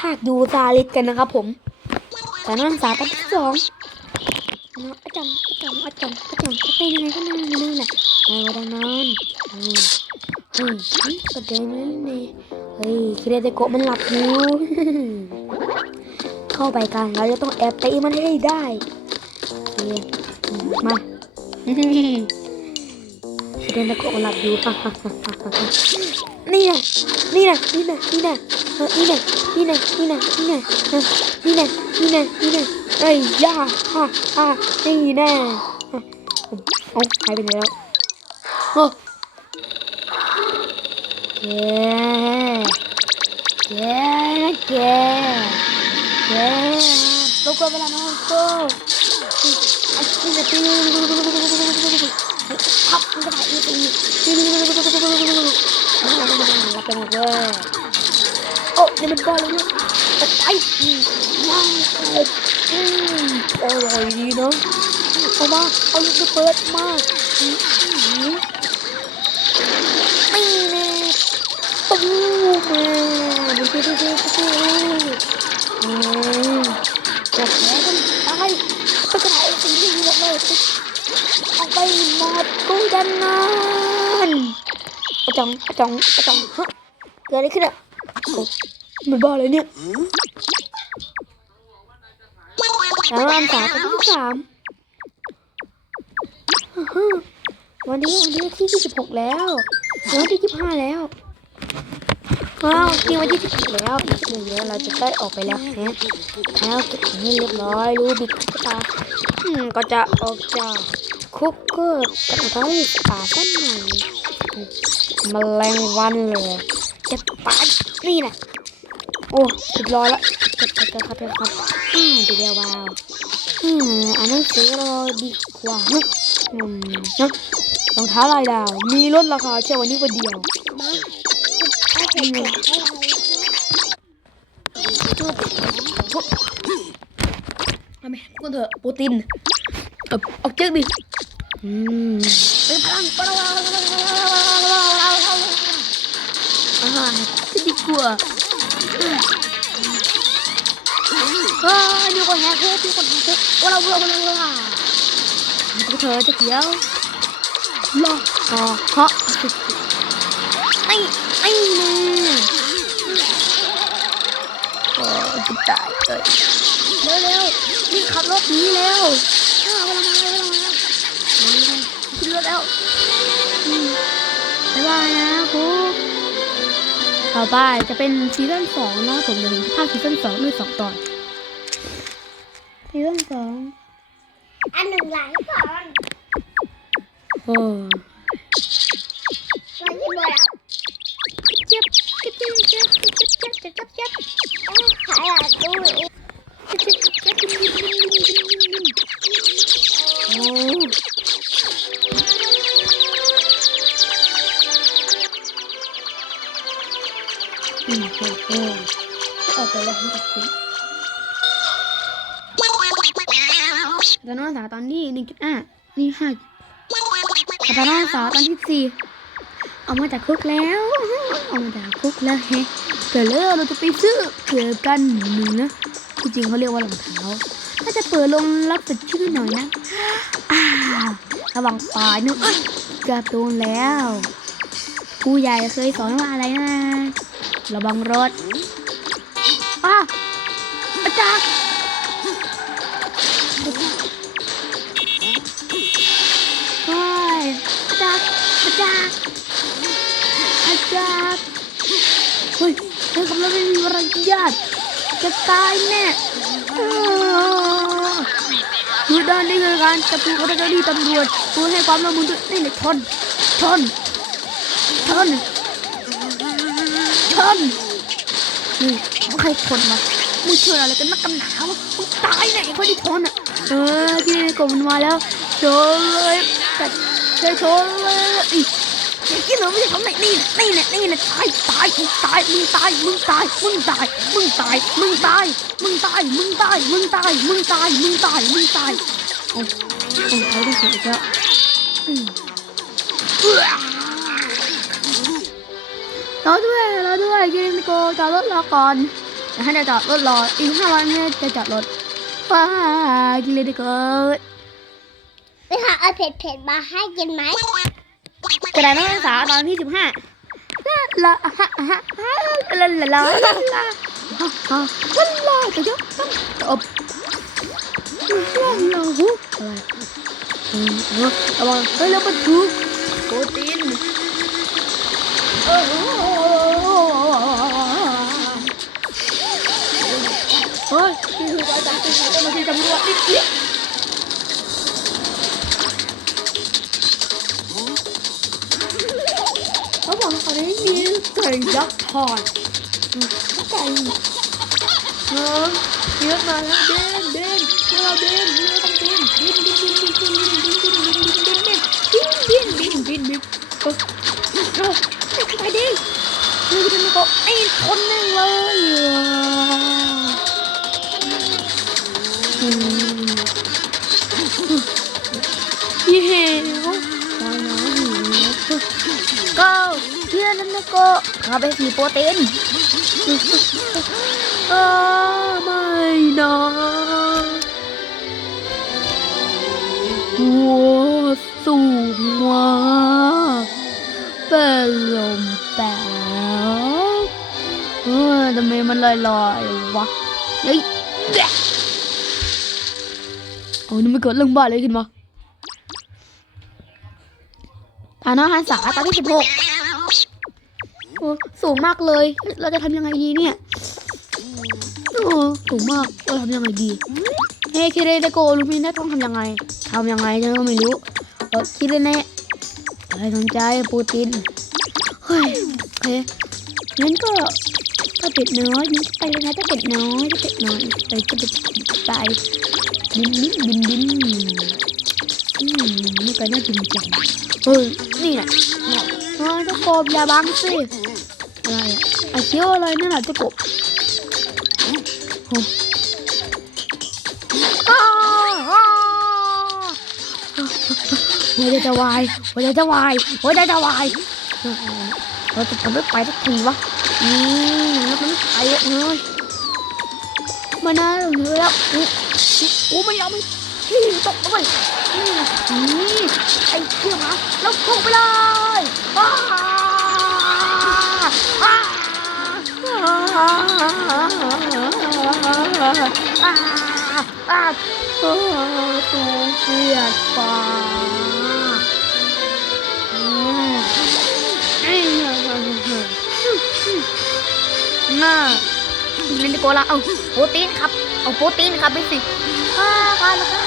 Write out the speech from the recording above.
ภาคยูซาลิสกันนะครับผมสารนักศึกษาตอนที่สองนะอาจารย์อาจารย์อาจารย์อาจารย์เขาเป็นยังไงก็นั่งนั่งน่ะไม่ว่าดังนั้นอืมเฮ้ยเฮ้ยประเด็นนั้นเนี่ยเฮ้ยคิเรเตโกะมันหลับอยู่เข้าไปกันเราจะต้องแอบตีมันให้ได้โอเคมาคิเรเตโกะมันหลับอยู่ นี่นะนี่นะนี่นะนี่นะเออนี่นะนี่นะนี่นะนี่นะเออนี่นะนี่นะนี่นะเอ้ยย่าฮ่าฮ่านี่แน่อะเอาหายไปไหนแล้วโอ้แกแกแกแกตกเวลาน้องโตไอ้ที่จะตีพับมันก็ได้อีก ตีรับไปหมดเลยโอ้นี่มันบอลเลยเนี่ยตกไปว้าวอืมอร่อยดีเนาะเอามาเอาลูกระเบิดมาอืมอืมไม่แน่ตู้มาดูดูดูดูดูอืมจะแพ้กันตายไปกระไรสิ่งที่หมดเลยเอาไปหมดกูดันนาน อาจองอาจองอาจองฮะเกิดอะไรขึ้นอะมันบ้าเลยเนี่ยแล้วอันสามอันที่สามวันนี้วันนี้ที่ยี่สิบหกแล้ววันที่ยี่สิบห้าแล้วว้าวที่วันที่สิบหกแล้วอีกหนึ่งเดือนเราจะได้ออกไปแล้วแฮะแล้วเก็บให้เรียบร้อยรู้บิดก็ตาอืมก็จะออกจากคุกเกอร์จะไปป่าสักหน่อย แมลงวันเลยจะไปนี่นะโอ้เรียบร้อยแล้วจะจะจะครับจะครับอืมดีเดียวว้าวอืมอ่านหนังสือเราดีกว่านะอืมนะรองเท้าลายดาว มีลดราคาแค่วันนี้วันเดียวอืมจุ๊บจุ๊บเอาไหมกูเถอะโปรตีนเอาเอาเจ๊ดิอืมเป็นพลังปะวะ อ่าจะดีกว่าเฮ้ยมีคนแฮกเฮ้ยมีคนแฮกเฮ้ยว้าวว้าวว้าวว้าวกเถอจะเขียวรออ๋อฮะไอ้ไอ้เนี่ยโอ้จะตายเลยเร็วเร็วนี่ขับรถหนีเร็วอ้าวเวลามาเวลามามาขึ้นรถแล้วบ๊ายบายนะครู ต่อไปจะเป็นซีซั่นสองนะผมเดี๋ยวผมจะพากซีซั่นสองด้วยสองตอนซีซั่นสองอันหนึ่งหลังก่อนโอ้วันที่บัวแล้วเจ็บเจ็บเจ็บเจ็บเจ็บเจ็บเจ็บเจ็บใครอะดูอีกโแล้วให้ตัดสินตอนนั้นสาตอนที่หนึ่งจุดห้านี่ห้าตอนนั้นสาตอนที่สี่ออกมาจากคุกแล้วออกมาจากคุกแล้วเฮ้เกิดแล้วเราจะไปซื้อเกือกันหนึ่งนะจริงๆเขาเรียกว่ารองเท้าถ้าจะเปิดลงรับสดชื่นหน่อยนะอ้าวระวังปลายนึกเอ้ยเกือบโดนแล้ว ผู้ใหญ่เคยสอนว่าอะไรนะ ระวังรถ อ้าอาจารย์โอ้ยอาจารย์อาจารย์อาจารย์เฮ้ยเฮ้ยคำนั้นไม่มีมารยาทจะตายแน่ดูด้านนี้คือการจับตัวเจ้าหน้าที่ตำรวจผู้ให้ความร่วมมือด้วยนี่เลยชนชนชนชน นี่ใครชนมามึงเชื่ออะไรกันนักกันหนาวะมึงตายแน่ไอ้คนที่ชนอะ เออที่นี่กบมันมาแล้วชนเลยแต่จะชนเลยอีไอ้กินเหรอไม่ใช่ของไหนนี่น่ะนี่น่ะนี่น่ะตายตายมึงตายมึงตายมึงตายมึงตายมึงตายมึงตายมึงตายมึงตายมึงตายมึงตายมึงตายมึงตายโอ้โอ้เขาได้เสียอีกแล้วอืมเอื้อ รอด้วยรอด้วยกินมิโกจอดรถรอก่อนใจให้จะจอดรถรออีกห้าวันเนี่ยจะจอดรถว้ากินเลยดีกว่าไปหาเอาเผ็ดเผ็ดๆมาให้กินไหมกระดานนักศึกษาตอนที่สิบห้าลาฮะฮะฮะลาลาลาลาลาลาฮะฮะลาลาจะยกต้องอบลาลาหูอะไรอืมเออระวังเฮ้ยแล้วมันถูกโปรตีนโอ้โห เฮ้ยที่ถูอาจารย์ที่ถูเจ้าหน้าที่ตำรวจนิดเดีเขาบอกเขาได้มีไก่ยักษ์ทอดไก่เออเยอะมาแล้วเบนเบนเมื่อเราเบนเมื่อต้องเบนบินบินบินบินบินบินบินบินบินบินบินบินบินบินบินบิน เชื่อนั่นนะก็ขาไปสีโปรตีนเออไม่นะวัวสูงมากเป็นลมแป๊บเออทำไมมันลอยๆวะเฮ้ยแดะโอ้นี่มันเกิดเรื่องบ้าอะไรขึ้นมาฐานะหันษาตอนที่สิบหก สูงมากเลย เราจะทำยังไงดีเนี่ยโอ้สูงมากเราทำยังไงดี เฮ้คิเรเดโกรู้ไหมนะต้องทำยังไงทำยังไงฉันก็ไม่รู้เออคิเรเนะอะไรสนใจปูติน เฮ้ยโอเคงั้นก็ถ้าเป็ดน้อยงั้นไปเลยนะถ้าเป็ดน้อยถ้าเป็ดน้อยไปจะเป็ดไปบินบินบินบินอืมนี่ก็น่ากินจังเฮ้ยนี่แหละเฮ้ยเจ้ากบอย่าบังสิ อะไรอะไอเคี้ยวอะไรนั่นแหละเจ้ากบหัวใจจะวายหัวใจจะวายหัวใจจะวายเราจะทำไม่ไปสักทีวะอืมแล้วมันไม่ไปอะเนยมานะเหลือแล้วอู้อู้ไม่ยอมไม่ที่ตกไงนี่ไอ้เขี้ยวหมาแล้วพุ่งไปเลยอ้า อ้าวอ้าวตูเสียดฟ้าอืมเอ้ยน่าเล่นตะโกนละเอาโปรตีนครับ เอาโปรตีนครับไปสิฮ่าค่ะแล้วค่ะ